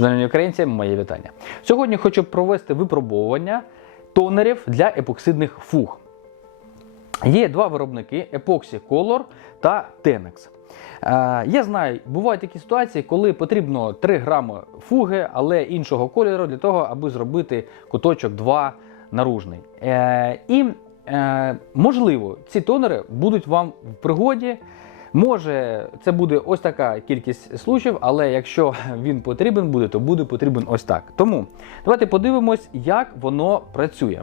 Шановні українці, моє вітання. Сьогодні хочу провести випробовування тонерів для епоксидних фуг. Є два виробники Epoxy Color та Tenex. Е, я знаю, бувають такі ситуації, коли потрібно 3 грами фуги, але іншого кольору для того, аби зробити куточок 2 наружний. Е, і е, можливо, ці тонери будуть вам в пригоді. Може, це буде ось така кількість случаїв, але якщо він потрібен буде, то буде потрібен ось так. Тому давайте подивимось, як воно працює.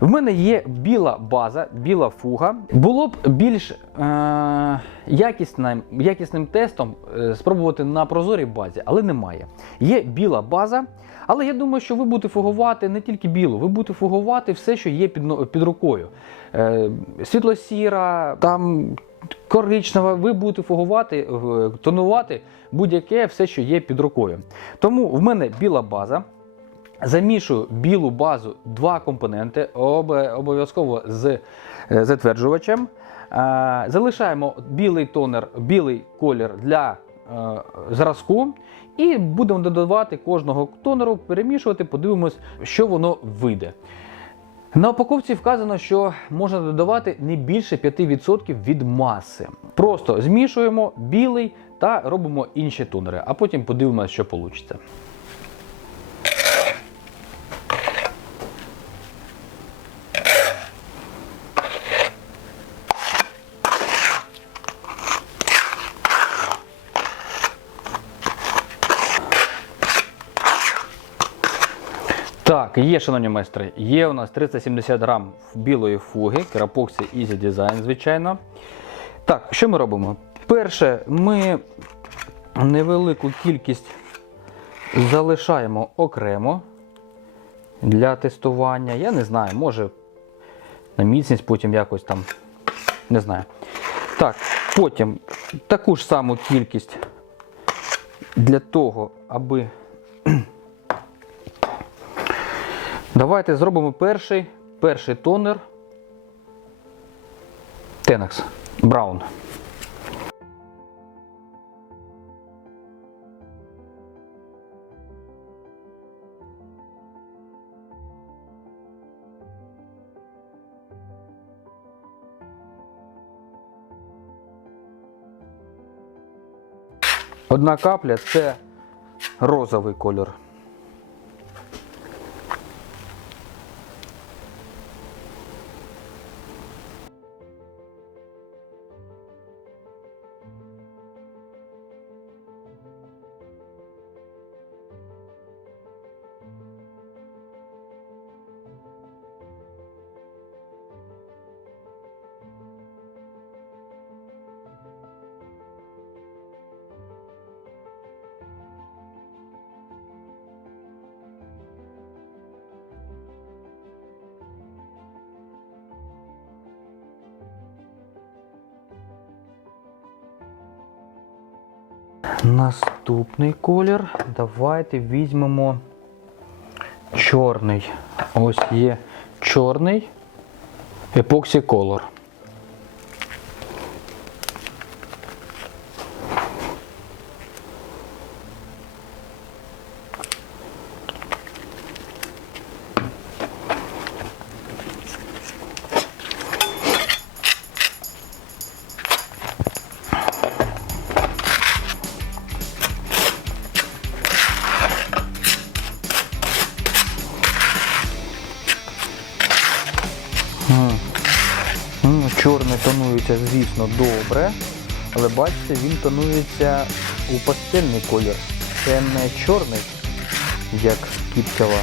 В мене є біла база, біла фуга. Було б більш е- якісним, якісним тестом е, спробувати на прозорій базі, але немає. Є біла база. Але я думаю, що ви будете фугувати не тільки білу, ви будете фугувати все, що є під, під рукою. Е, світло-сіра, там коричнева, ви будете фугувати, е, тонувати будь-яке все, що є під рукою. Тому в мене біла база. Замішую білу базу два компоненти, об- обов'язково з е, затверджувачем. Е, Залишаємо білий тонер, білий колір для зразку. І будемо додавати кожного тонеру, перемішувати, подивимось, що воно вийде. На упаковці вказано, що можна додавати не більше 5% від маси. Просто змішуємо білий та робимо інші тонери, а потім подивимося, що вийде. Так, є, шановні майстри, є у нас 370 грам білої фуги, Керапоксі Easy Design, звичайно. Так, що ми робимо? Перше, ми невелику кількість залишаємо окремо для тестування. Я не знаю, може на міцність потім якось там. Не знаю. Так, потім таку ж саму кількість для того, аби Давайте зробимо перший, перший тонер Tenex Brown. Одна капля це розовий кольор. Наступний колір. Давайте візьмемо чорний. Ось є чорний епоксі колор. Тонується, звісно, добре. Але бачите, він тонується у пастельний колір. Це не чорний, як кіпцева.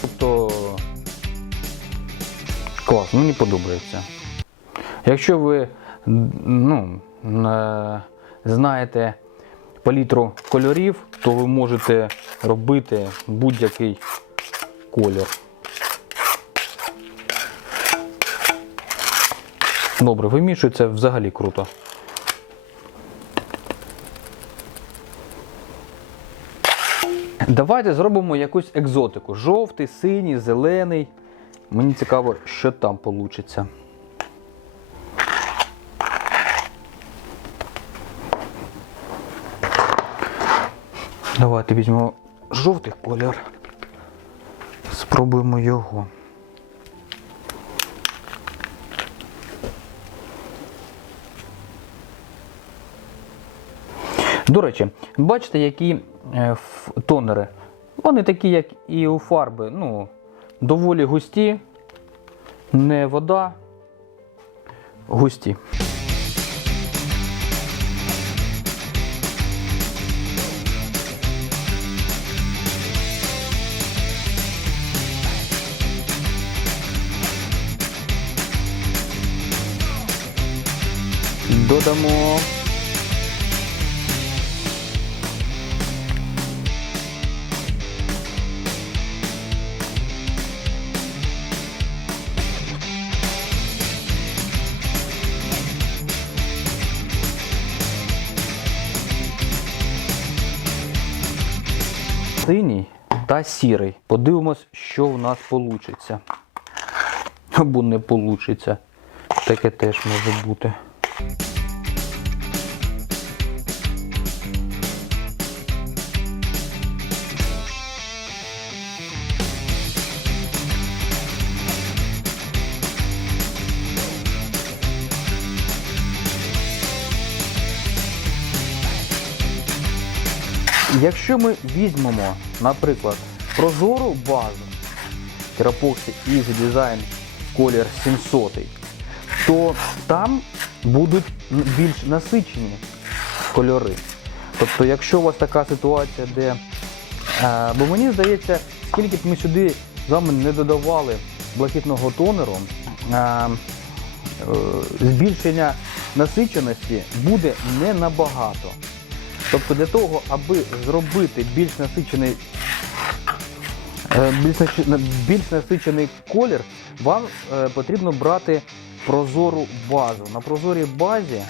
Тобто клас, мені подобається. Якщо ви ну, е, знаєте палітру кольорів, то ви можете робити будь-який колір. Добре, вимішується взагалі круто. Давайте зробимо якусь екзотику. Жовтий, синій, зелений. Мені цікаво, що там вийде. Давайте візьмемо жовтий колір. Спробуємо його. До речі, бачите, які е, тонери? Вони такі, як і у фарби, ну, доволі густі, не вода, густі. Додамо синій та сірий. Подивимось, що в нас вийде. Або не вийде. Таке теж може бути. Якщо ми візьмемо, наприклад, прозору базу Terrapoxy Easy Design колір 700, то там будуть більш насичені кольори. Тобто, якщо у вас така ситуація, де. Е, бо мені здається, скільки б ми сюди з вами не додавали блакитного тонеру, е, е, збільшення насиченості буде не набагато. Тобто для того, аби зробити більш насичений, е, більш, насичений- більш насичений колір, вам е, потрібно брати прозору базу. На прозорій базі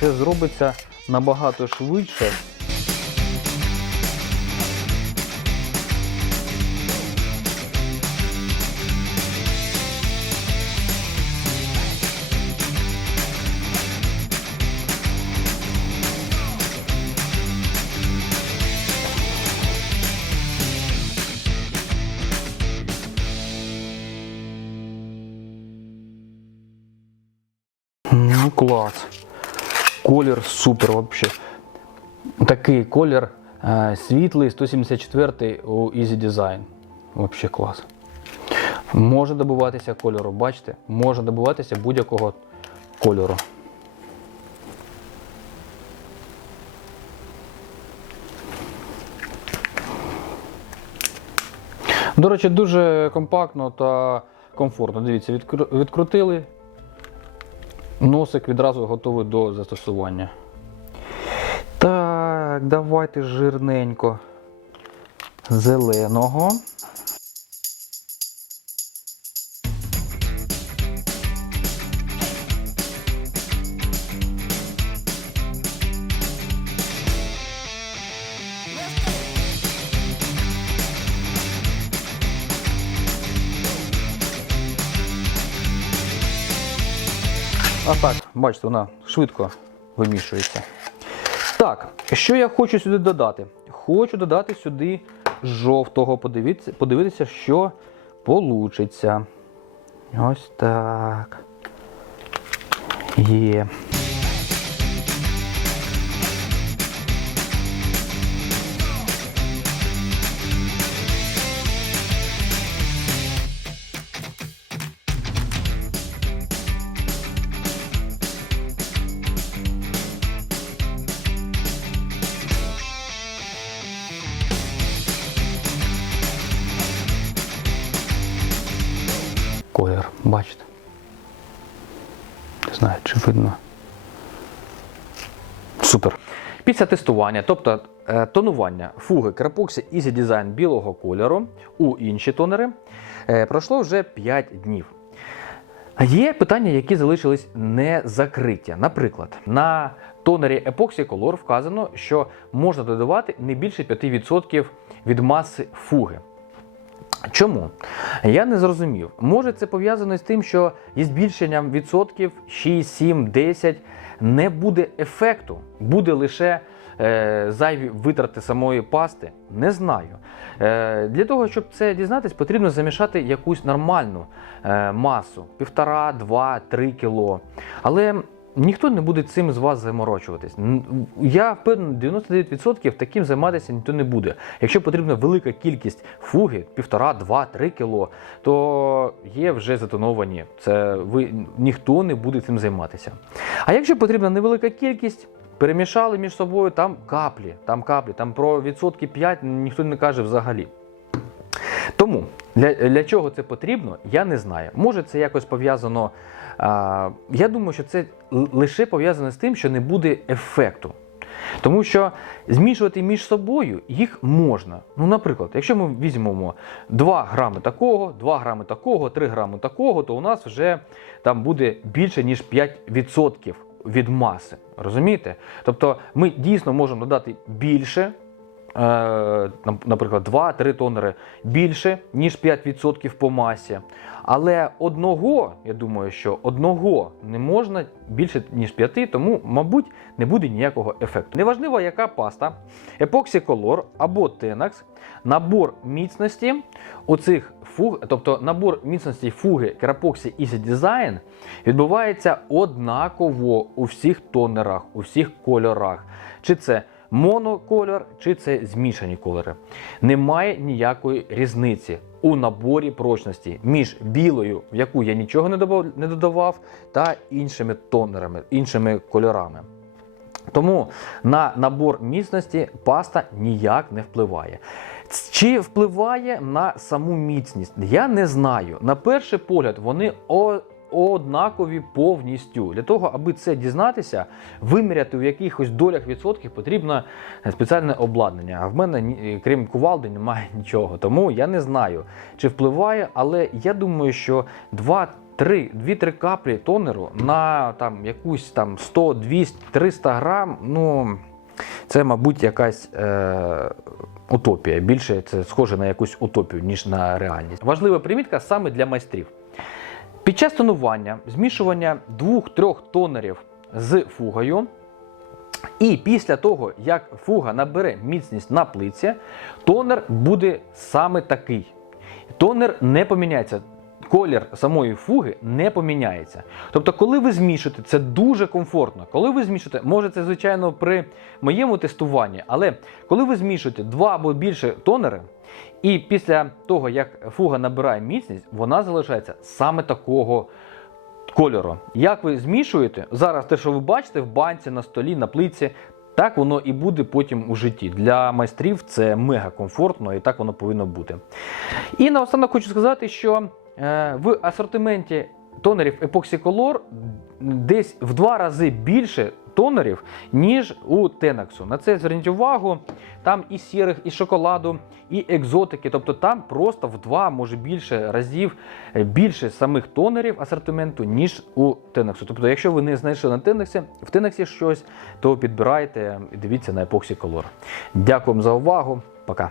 це зробиться набагато швидше. Ну, клас. Колір супер вообще. Такий колір світлий 174 у Easy Design. Вообще клас. Може добуватися кольору, бачите? Може добуватися будь-якого кольору. До речі, дуже компактно та комфортно. Дивіться, відкрутили, Носик відразу готовий до застосування. Так, давайте жирненько зеленого. А так, бачите, вона швидко вимішується. Так, що я хочу сюди додати? Хочу додати сюди жовтого, подивитися, подивитися, що получиться. Ось так. Є. бачите? Не знаю, чи видно. Супер. Після тестування, тобто е, тонування фуги Crapoxy Easy Design білого кольору у інші тонери, е, пройшло вже 5 днів. Є питання, які залишились не закриті. Наприклад, на тонері Epoxy Color вказано, що можна додавати не більше 5% від маси фуги. Чому? Я не зрозумів. Може, це пов'язано з тим, що зі збільшенням відсотків 6, 7, 10 не буде ефекту, буде лише е, зайві витрати самої пасти. Не знаю. Е, для того, щоб це дізнатись, потрібно замішати якусь нормальну е, масу: півтора, два, три кіло. Але ніхто не буде цим з вас заморочуватись. Я впевнений, 99% таким займатися ніхто не буде. Якщо потрібна велика кількість фуги, півтора, два, три кіло, то є вже затоновані. Це ви ніхто не буде цим займатися. А якщо потрібна невелика кількість, перемішали між собою там каплі, там каплі, там про відсотки 5 ніхто не каже взагалі. Тому для, для чого це потрібно, я не знаю. Може, це якось пов'язано. Я думаю, що це лише пов'язано з тим, що не буде ефекту. Тому що змішувати між собою їх можна. Ну, наприклад, якщо ми візьмемо 2 грами такого, 2 грами такого, 3 грами такого, то у нас вже там буде більше, ніж 5% від маси. Розумієте? Тобто ми дійсно можемо додати більше, наприклад, 2-3 тонери більше, ніж 5% по масі. Але одного, я думаю, що одного не можна більше, ніж 5, тому, мабуть, не буде ніякого ефекту. Неважливо, яка паста, епоксі колор або Tenax, набор міцності оцих фуг, тобто набор міцності фуги Керапоксі Easy Design відбувається однаково у всіх тонерах, у всіх кольорах. Чи це монокольор, чи це змішані кольори. Немає ніякої різниці у наборі прочності між білою, в яку я нічого не додавав, та іншими тонерами, іншими кольорами. Тому на набор міцності паста ніяк не впливає. Чи впливає на саму міцність? Я не знаю. На перший погляд, вони однакові повністю. Для того, аби це дізнатися, виміряти в якихось долях відсотків потрібно спеціальне обладнання. А в мене, крім кувалди, немає нічого. Тому я не знаю, чи впливає, але я думаю, що 2 3, 2-3 каплі тонеру на там, якусь там 100, 200, 300 грам, ну це, мабуть, якась е, утопія. Більше це схоже на якусь утопію, ніж на реальність. Важлива примітка саме для майстрів. Під час тонування, змішування 2-3 тонерів з фугою. І після того, як фуга набере міцність на плиці, тонер буде саме такий. Тонер не поміняється. Колір самої фуги не поміняється. Тобто, коли ви змішуєте, це дуже комфортно. Коли ви змішуєте, може це звичайно при моєму тестуванні, але коли ви змішуєте два або більше тонери, і після того, як фуга набирає міцність, вона залишається саме такого кольору. Як ви змішуєте, зараз те, що ви бачите в банці, на столі, на плиці, так воно і буде потім у житті. Для майстрів це мега комфортно і так воно повинно бути. І наостанок хочу сказати, що в асортименті тонерів Epoxy Color десь в два рази більше тонерів, ніж у Тенаксу. На це зверніть увагу. Там і сірих, і шоколаду, і екзотики. Тобто там просто в два, може більше разів е, більше самих тонерів асортименту, ніж у Тенаксу. Тобто, якщо ви не знайшли на Тенаксі, в Тенаксі щось, то підбирайте і дивіться на Epoxy Color. Дякую за увагу. Пока.